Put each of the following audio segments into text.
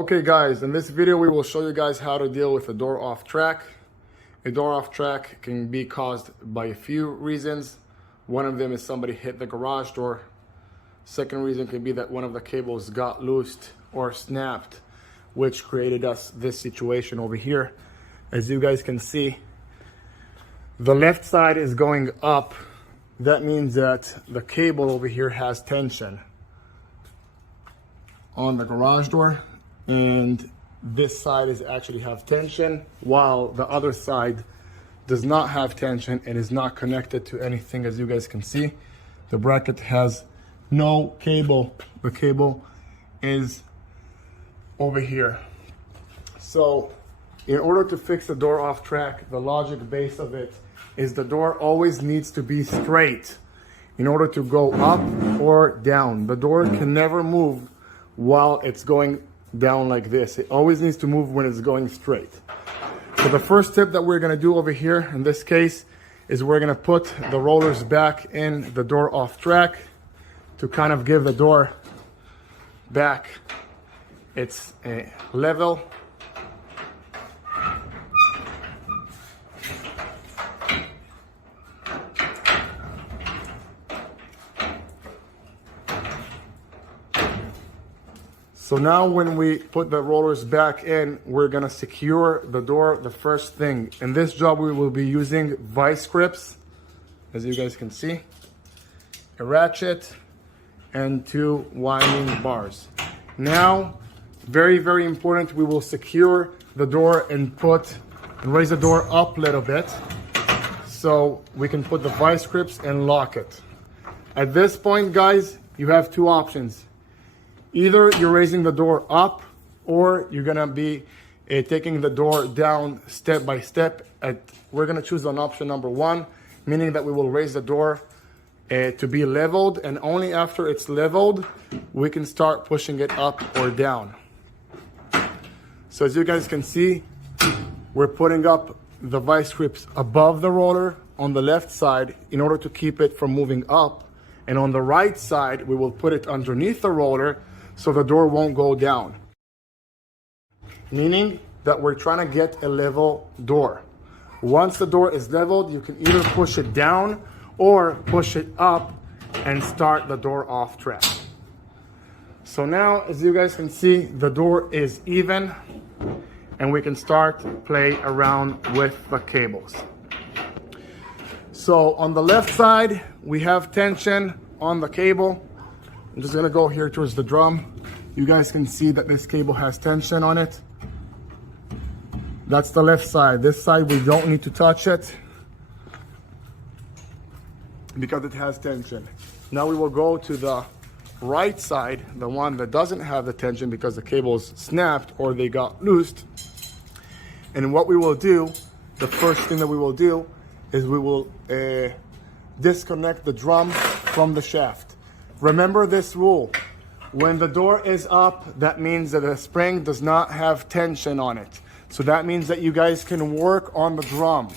Okay guys, in this video we will show you guys how to deal with a door off track. A door off track can be caused by a few reasons. One of them is somebody hit the garage door. Second reason could be that one of the cables got loosed or snapped, which created us this situation over here. As you guys can see, the left side is going up. That means that the cable over here has tension on the garage door, and this side is actually have tension while the other side does not have tension and is not connected to anything. As you guys can see, the bracket has no cable. The cable is over here. So in order to fix the door off track, the logic base of it is the door always needs to be straight in order to go up or down. The door can never move while it's going down like this. It always needs to move when it's going straight. So the first tip that we're going to do over here in this case is we're going to put the rollers back in the door off track to kind of give the door back its level. So now when we put the rollers back in, we're gonna secure the door the first thing. In this job, we will be using vice grips, as you guys can see, a ratchet, and 2 winding bars. Now, very, very important, we will secure the door and raise the door up a little bit so we can put the vice grips and lock it. At this point, guys, you have 2 options. Either you're raising the door up, or you're gonna be taking the door down step by step. We're gonna choose on option number 1, meaning that we will raise the door to be leveled, and only after it's leveled, we can start pushing it up or down. So as you guys can see, we're putting up the vice grips above the roller on the left side in order to keep it from moving up. And on the right side, we will put it underneath the roller so the door won't go down. Meaning that we're trying to get a level door. Once the door is leveled, you can either push it down or push it up and start the door off track. So now, as you guys can see, the door is even and we can start to play around with the cables. So on the left side, we have tension on the cable. I'm just gonna go here towards the drum. You guys can see that this cable has tension on it. That's the left side. This side, we don't need to touch it because it has tension. Now we will go to the right side, the one that doesn't have the tension because the cables snapped or they got loosed. And what we will do, the first thing that we will do is we will disconnect the drum from the shaft. Remember this rule. When the door is up, that means that the spring does not have tension on it. So that means that you guys can work on the drum.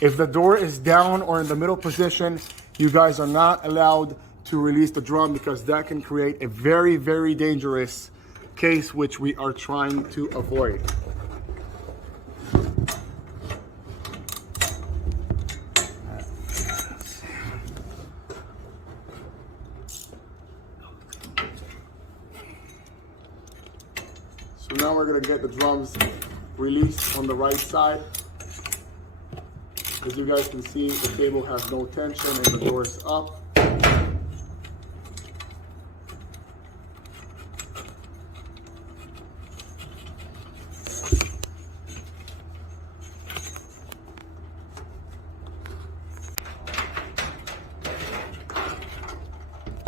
If the door is down or in the middle position, you guys are not allowed to release the drum because that can create a very, very dangerous case, which we are trying to avoid. So now we're gonna get the drums released on the right side. As you guys can see, the cable has no tension and the door is up.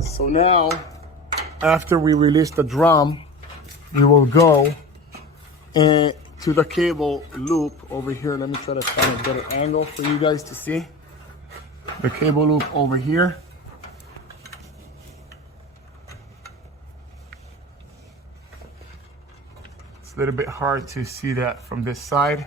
So now, after we release the drum, we will go to the cable loop over here. Let me try to find a better angle for you guys to see. The cable loop over here. It's a little bit hard to see that from this side.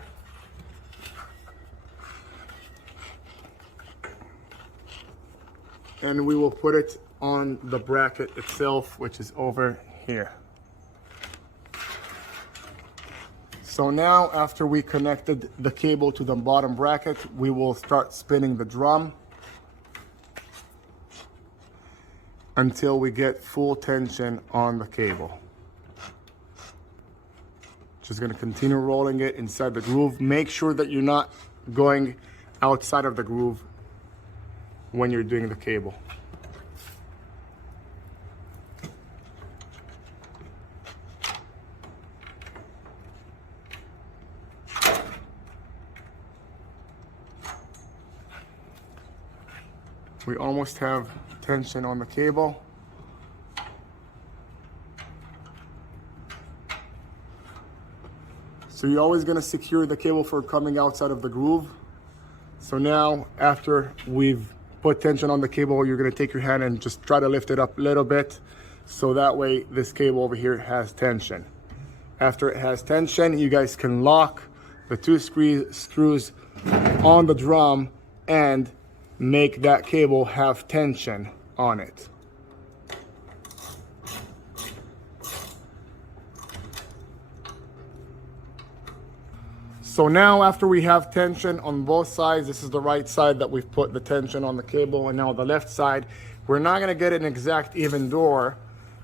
And we will put it on the bracket itself, which is over here. So now after we connected the cable to the bottom bracket, we will start spinning the drum until we get full tension on the cable. Just gonna continue rolling it inside the groove. Make sure that you're not going outside of the groove when you're doing the cable. We almost have tension on the cable. So you're always gonna secure the cable for coming outside of the groove. So now, after we've put tension on the cable, you're gonna take your hand and just try to lift it up a little bit, so that way this cable over here has tension. After it has tension, you guys can lock the two screws on the drum and make that cable have tension on it. So now after we have tension on both sides, this is the right side that we've put the tension on the cable, and now the left side, we're not gonna get an exact even door.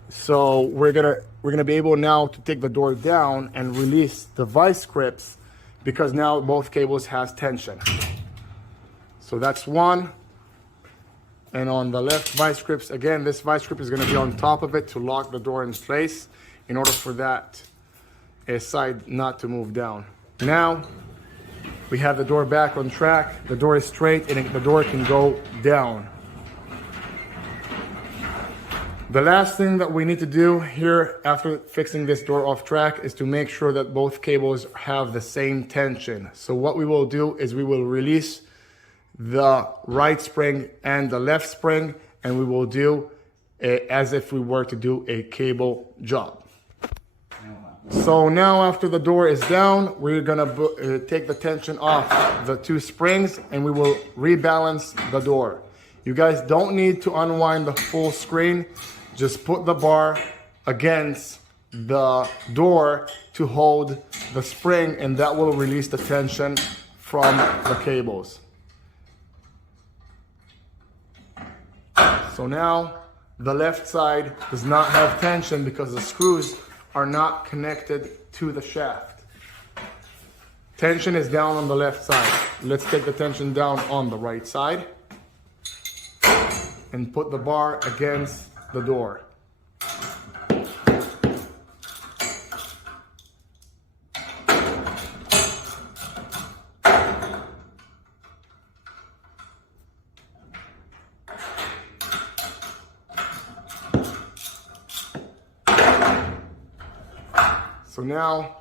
So we're gonna be able now to take the door down and release the vice grips, because now both cables has tension. So that's one. And on the left vice grips, again, this vice grip is gonna be on top of it to lock the door in place in order for that side not to move down. Now, we have the door back on track, the door is straight, and the door can go down. The last thing that we need to do here after fixing this door off track is to make sure that both cables have the same tension. So what we will do is we will release the right spring and the left spring, and we will do it as if we were to do a cable job. So now after the door is down, we're gonna take the tension off the two springs, and we will rebalance the door. You guys don't need to unwind the full screen. Just put the bar against the door to hold the spring, and that will release the tension from the cables. So now the left side does not have tension because the screws are not connected to the shaft. Tension is down on the left side. Let's take the tension down on the right side and put the bar against the door. So now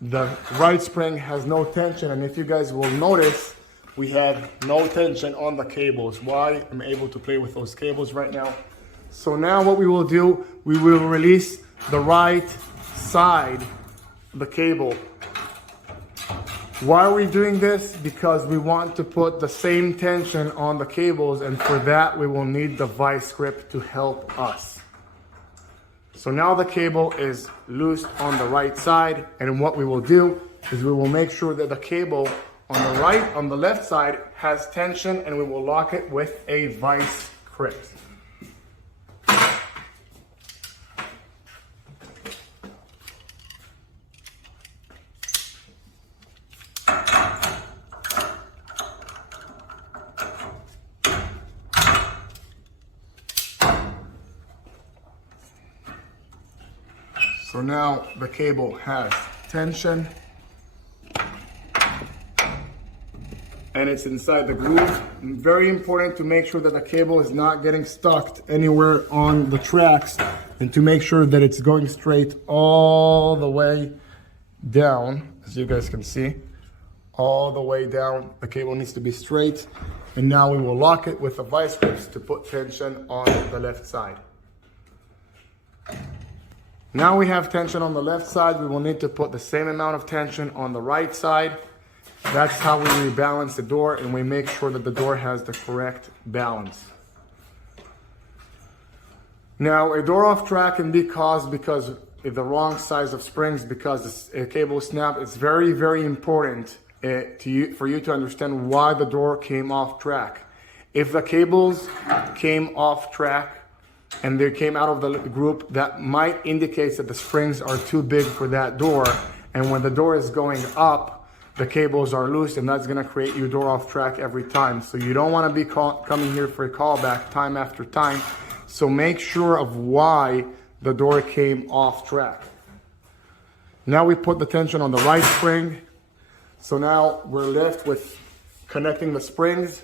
the right spring has no tension, and if you guys will notice, we have no tension on the cables. Why? I'm able to play with those cables right now. So now what we will do, we will release the right side of the cable. Why are we doing this? Because we want to put the same tension on the cables, and for that we will need the vice grip to help us. So now the cable is loose on the right side, and what we will do is we will make sure that the cable on the left side has tension, and we will lock it with a vice grip. So now the cable has tension and it's inside the groove. Very important to make sure that the cable is not getting stuck anywhere on the tracks, and to make sure that it's going straight all the way down. As you guys can see, all the way down, the cable needs to be straight. And now we will lock it with the vice grips to put tension on the left side. Now we have tension on the left side. We will need to put the same amount of tension on the right side. That's how we rebalance the door, and we make sure that the door has the correct balance. Now, a door off track can be caused because the wrong size of springs because the cable snap. It's very, very important for you to understand why the door came off track. If the cables came off track and they came out of the group, that might indicate that the springs are too big for that door. And when the door is going up, the cables are loose, and that's gonna create your door off track every time. So you don't wanna be coming here for a callback time after time. So make sure of why the door came off track. Now we put the tension on the right spring. So now we're left with connecting the springs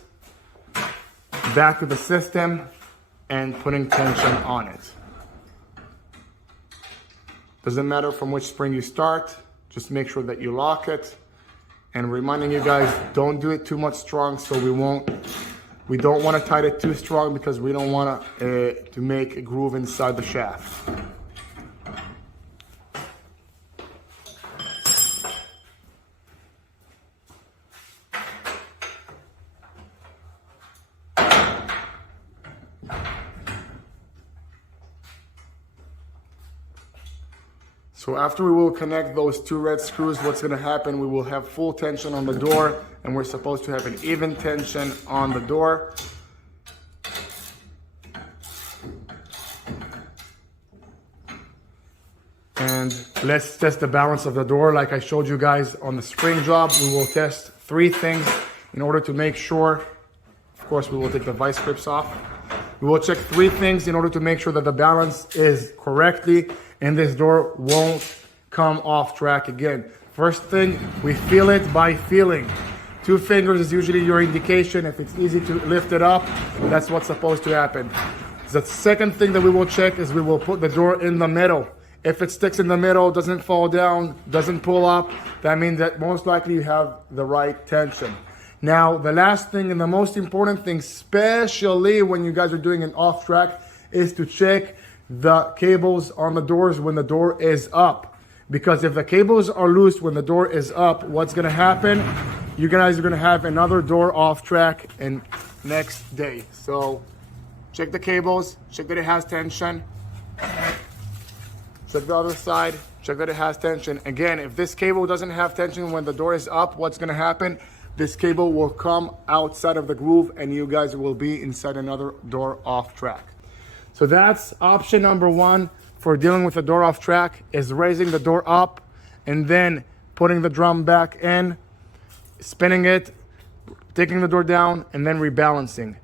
back to the system and putting tension on it. Doesn't matter from which spring you start, just make sure that you lock it. And reminding you guys, don't do it too much strong so we don't want to tighten it too strong because we don't want to make a groove inside the shaft. So after we will connect those two red screws, what's going to happen, we will have full tension on the door, and we're supposed to have an even tension on the door. And let's test the balance of the door. Like I showed you guys on the spring job, we will test 3 things in order to make sure. Of course, we will take the vice grips off. We will check 3 things in order to make sure that the balance is correctly and this door won't come off track again. First thing, we feel it by feeling. 2 fingers is usually your indication. If it's easy to lift it up, that's what's supposed to happen. The second thing that we will check is we will put the door in the middle. If it sticks in the middle, doesn't fall down, doesn't pull up, that means that most likely you have the right tension. Now, the last thing and the most important thing, especially when you guys are doing an off track, is to check the cables on the doors when the door is up. Because if the cables are loose when the door is up, what's gonna happen? You guys are gonna have another door off track and next day. So check the cables, check that it has tension. Check the other side, check that it has tension. Again, if this cable doesn't have tension when the door is up, what's gonna happen? This cable will come outside of the groove and you guys will be inside another door off track. So that's option number 1 for dealing with the door off track, is raising the door up and then putting the drum back in, spinning it, taking the door down, and then rebalancing.